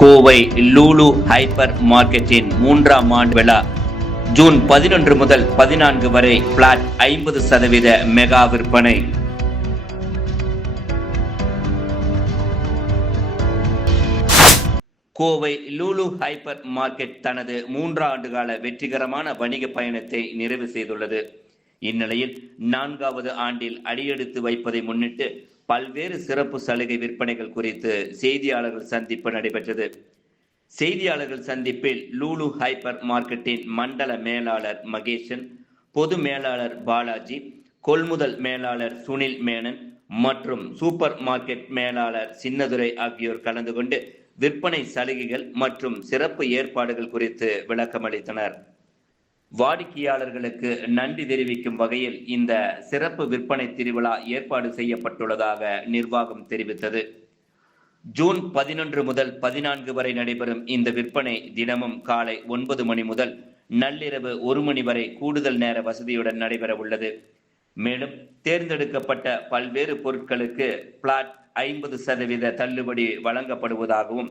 Kovai Lulu hyper மார்க்கெட்டின் 3ஆம் ஆண்டு விழா ஜூன் 11 முதல் 14 வரை பிளாட் 50% மெகா விற்பனை. கோவை லூலு ஹைப்பர் மார்க்கெட் தனது 3 ஆண்டுகால வெற்றிகரமான வணிக பயணத்தை நிறைவு செய்துள்ளது. இந்நிலையில் 4வது ஆண்டில் அடியெடுத்து வைப்பதை முன்னிட்டு பல்வேறு சிறப்பு சலுகை விற்பனைகள் குறித்து செய்தியாளர்கள் சந்திப்பு நடைபெற்றது. செய்தியாளர்கள் சந்திப்பில் லூலு ஹைப்பர் மார்க்கெட்டின் மண்டல மேலாளர் மகேசன், பொது மேலாளர் பாலாஜி, கொள்முதல் மேலாளர் சுனில் மேனன் மற்றும் சூப்பர் மார்க்கெட் மேலாளர் சின்னதுரை ஆகியோர் கலந்து கொண்டு விற்பனை சலுகைகள் மற்றும் சிறப்பு ஏற்பாடுகள் குறித்து விளக்கமளித்தனர். வாடிக்கையாளர்களுக்கு நன்றி தெரிவிக்கும் வகையில் இந்த சிறப்பு விற்பனை திருவிழா ஏற்பாடு செய்யப்பட்டுள்ளதாக நிர்வாகம் தெரிவித்தது. ஜூன் 11 முதல் 14 வரை நடைபெறும் இந்த விற்பனை தினமும் காலை 9 மணி முதல் நள்ளிரவு 1 மணி வரை கூடுதல் நேர வசதியுடன் நடைபெற உள்ளது. மேலும் தேர்ந்தெடுக்கப்பட்ட பல்வேறு பொருட்களுக்கு பிளாட் 50% தள்ளுபடி வழங்கப்படுவதாகவும்,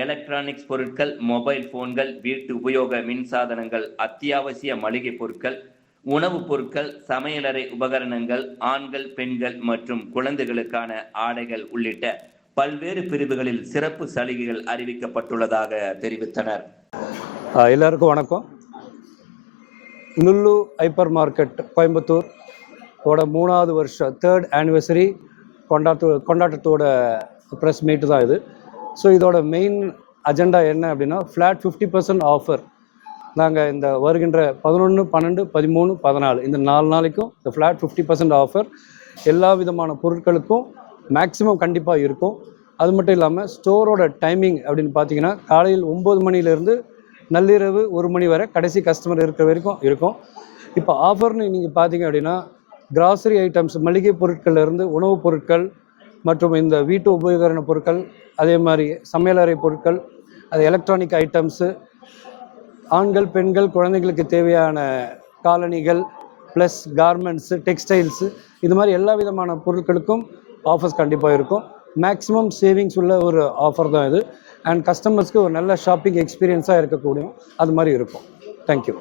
எலக்ட்ரானிக்ஸ் பொருட்கள், மொபைல் போன்கள், வீட்டு உபயோக மின்சாதனங்கள், அத்தியாவசிய மளிகை பொருட்கள், உணவுப் பொருட்கள், சமையலறை உபகரணங்கள், ஆண்கள், பெண்கள் மற்றும் குழந்தைகளுக்கான ஆடைகள் உள்ளிட்ட பல்வேறு பிரிவுகளில் சிறப்பு சலுகைகள் அறிவிக்கப்பட்டுள்ளதாக தெரிவித்தனர். எல்லாருக்கும் வணக்கம். லுல்லு ஹைப்பர் மார்க்கெட் கோயம்புத்தூர் 3வது வருஷம் 3rd ஆனிவர்சரி கொண்டாட்டத்தோட ப்ரெஸ் மீட்டு தான் இது. ஸோ இதோட மெயின் அஜெண்டா என்ன அப்படின்னா, ஃப்ளாட் 50% ஆஃபர். நாங்கள் இந்த வருகின்ற 11, 12, 13, 14 இந்த 4 நாளைக்கும் இந்த ஃப்ளாட் 50% ஆஃபர் எல்லா விதமான பொருட்களுக்கும் மேக்ஸிமம் கண்டிப்பாக இருக்கும். அது மட்டும் இல்லாமல் ஸ்டோரோட டைமிங் அப்படின்னு பார்த்தீங்கன்னா, காலையில் 9 மணிலேருந்து நள்ளிரவு 1 மணி வரை கடைசி கஸ்டமர் இருக்கிற வரைக்கும் இருக்கும். இப்போ ஆஃபர்னு நீங்கள் பார்த்தீங்க அப்படின்னா, கிராசரி ஐட்டம்ஸ், மளிகை பொருட்கள்லேருந்து உணவுப் பொருட்கள் மற்றும் இந்த வீட்டு உபகரண பொருட்கள், அதே மாதிரி சமையலறை பொருட்கள், அது எலக்ட்ரானிக் ஐட்டம்ஸு, ஆண்கள், பெண்கள், குழந்தைகளுக்கு தேவையான காலணிகள், ப்ளஸ் கார்மெண்ட்ஸு, டெக்ஸ்டைல்ஸு, இது மாதிரி எல்லா விதமான பொருட்களுக்கும் ஆஃபர்ஸ் கண்டிப்பாக இருக்கும். மேக்ஸிமம் சேவிங்ஸ் உள்ள ஒரு ஆஃபர் தான் இது. அண்ட் கஸ்டமர்ஸ்க்கு ஒரு நல்ல ஷாப்பிங் எக்ஸ்பீரியன்ஸாக இருக்கக்கூடிய அது மாதிரி இருக்கும். தேங்க்யூ.